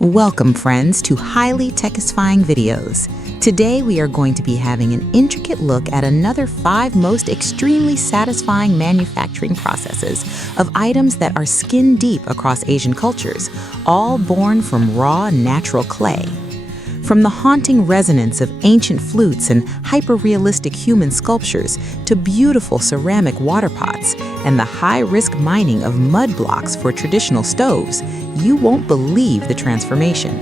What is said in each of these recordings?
Welcome, friends, to Highly Techisfying videos. Today we are going to be having an intricate look at another 5 most extremely satisfying manufacturing processes of items that are skin deep across Asian cultures, all born from raw natural clay. From the haunting resonance of ancient flutes and hyper-realistic human sculptures to beautiful ceramic water pots and the high-risk mining of mud blocks for traditional stoves, you won't believe the transformation.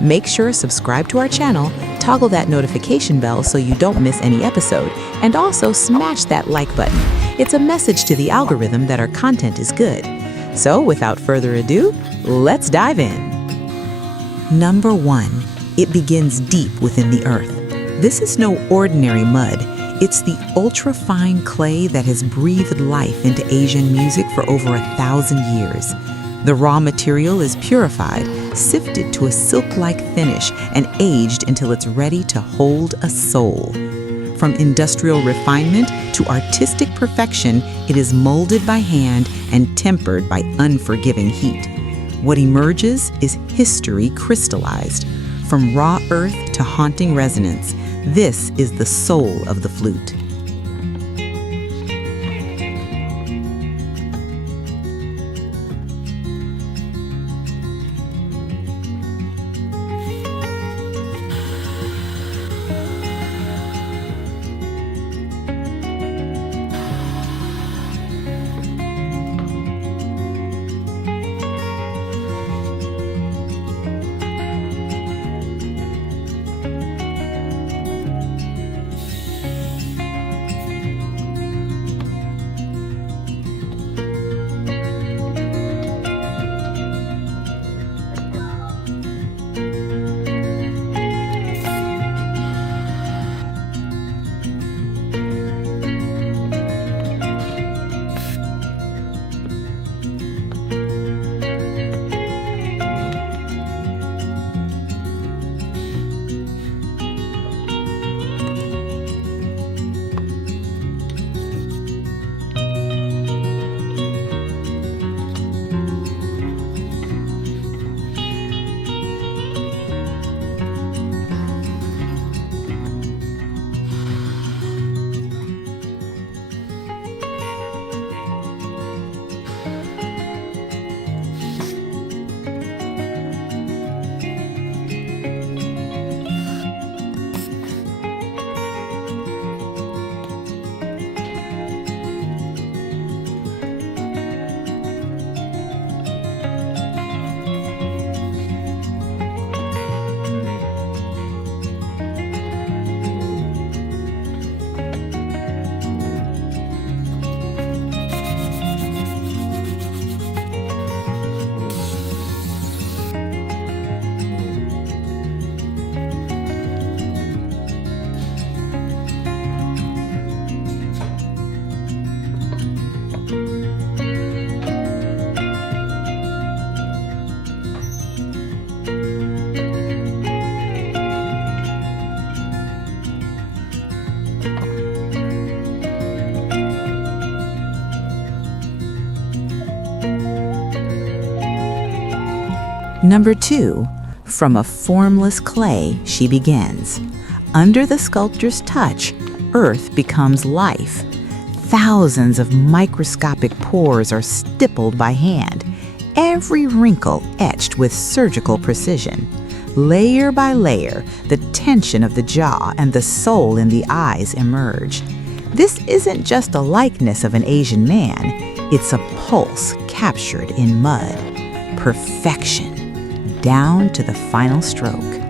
Make sure to subscribe to our channel, toggle that notification bell so you don't miss any episode, and also smash that like button. It's a message to the algorithm that our content is good. So without further ado, let's dive in. Number 1. It begins deep within the earth. This is no ordinary mud. It's the ultra-fine clay that has breathed life into Asian music for over 1,000 years. The raw material is purified, sifted to a silk-like finish, and aged until it's ready to hold a soul. From industrial refinement to artistic perfection, it is molded by hand and tempered by unforgiving heat. What emerges is history crystallized. From raw earth to haunting resonance, this is the soul of the flute. Number 2. From a formless clay, she begins. Under the sculptor's touch, earth becomes life. Thousands of microscopic pores are stippled by hand, every wrinkle etched with surgical precision. Layer by layer, the tension of the jaw and the soul in the eyes emerge. This isn't just a likeness of an Asian man, it's a pulse captured in mud. Perfection. Down to the final stroke.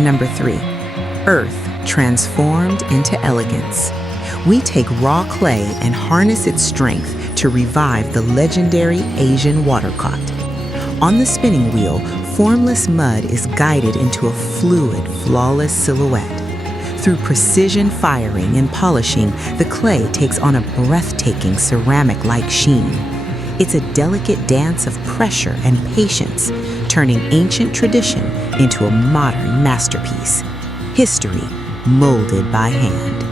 Number 3, earth transformed into elegance. We take raw clay and harness its strength to revive the legendary Asian watercott. On the spinning wheel, formless mud is guided into a fluid, flawless silhouette. Through precision firing and polishing, the clay takes on a breathtaking ceramic-like sheen. It's a delicate dance of pressure and patience, turning ancient tradition into a modern masterpiece. History molded by hand.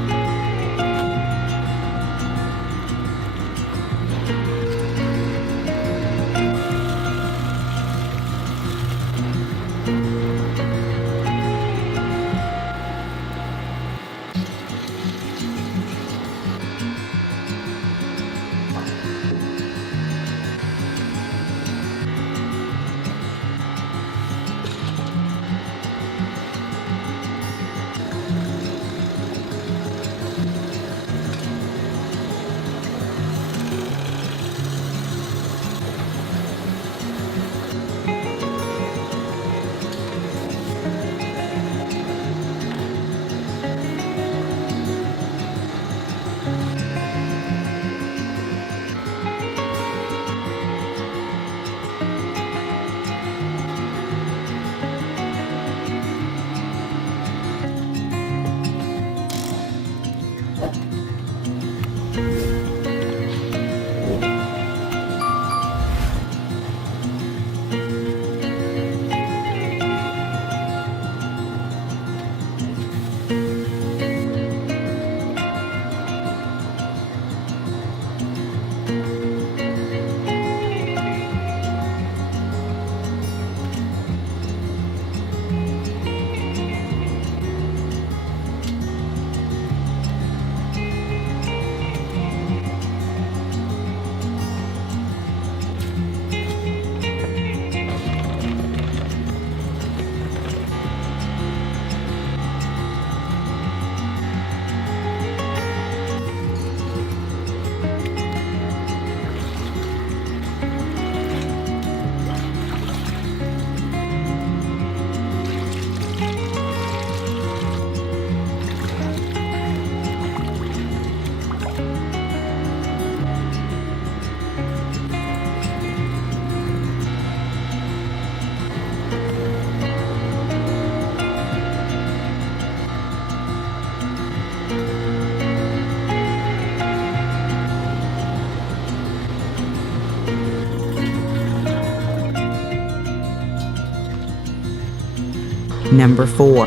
Number 4.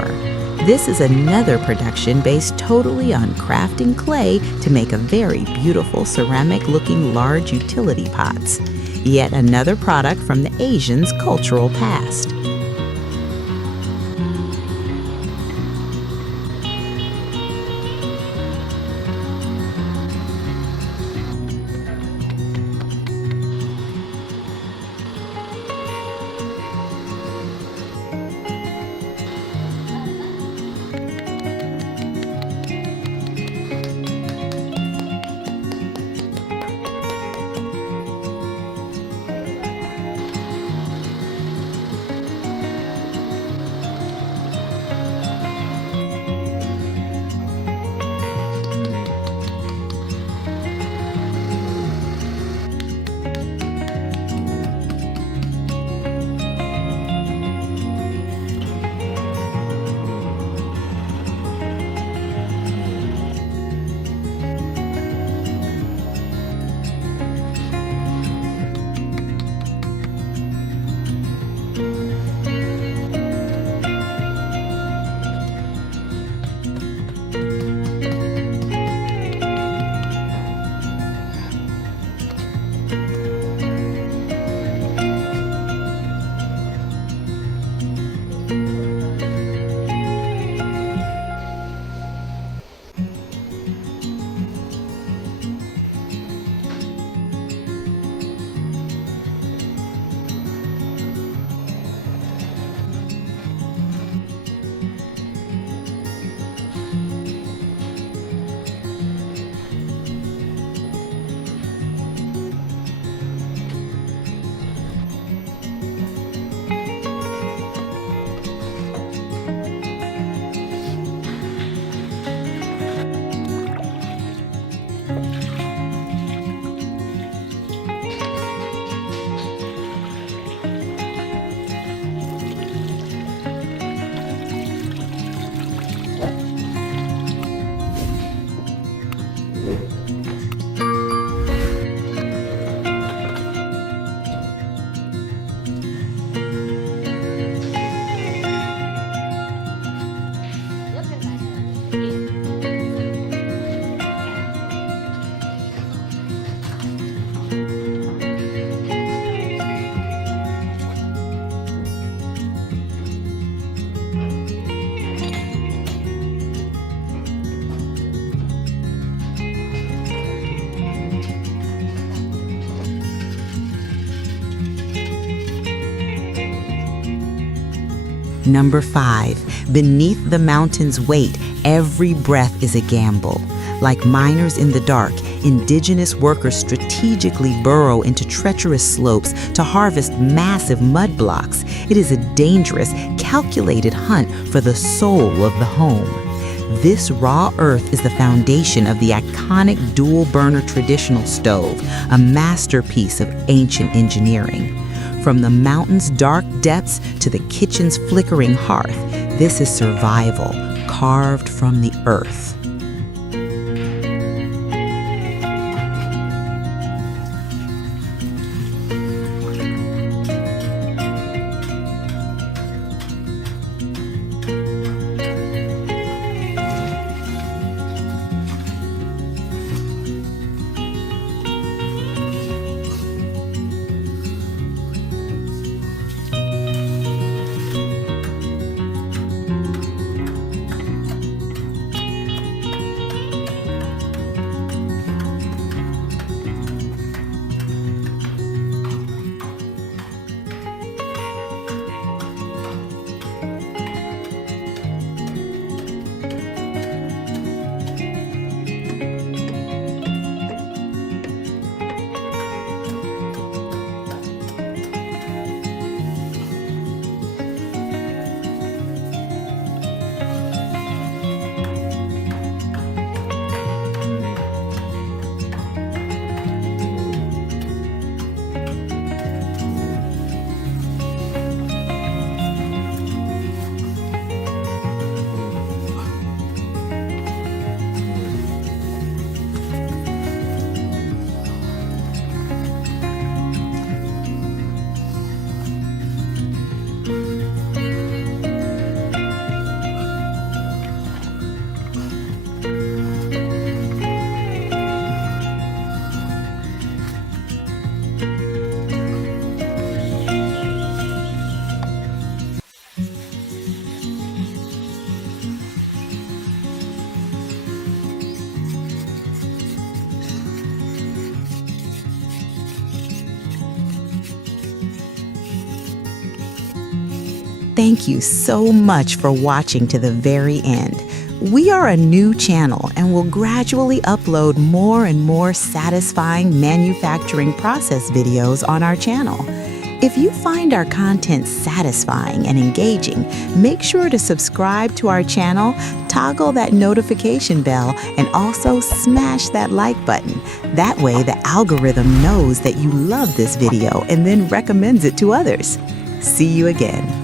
This is another production based totally on crafting clay to make a very beautiful ceramic-looking large utility pots. Yet another product from the Asians' cultural past. Number 5, beneath the mountain's weight, every breath is a gamble. Like miners in the dark, indigenous workers strategically burrow into treacherous slopes to harvest massive mud blocks. It is a dangerous, calculated hunt for the soul of the home. This raw earth is the foundation of the iconic dual-burner traditional stove, a masterpiece of ancient engineering. From the mountain's dark depths to the kitchen's flickering hearth, this is survival, carved from the earth. Thank you so much for watching to the very end. We are a new channel and will gradually upload more and more satisfying manufacturing process videos on our channel. If you find our content satisfying and engaging, make sure to subscribe to our channel, toggle that notification bell, and also smash that like button. That way the algorithm knows that you love this video and then recommends it to others. See you again.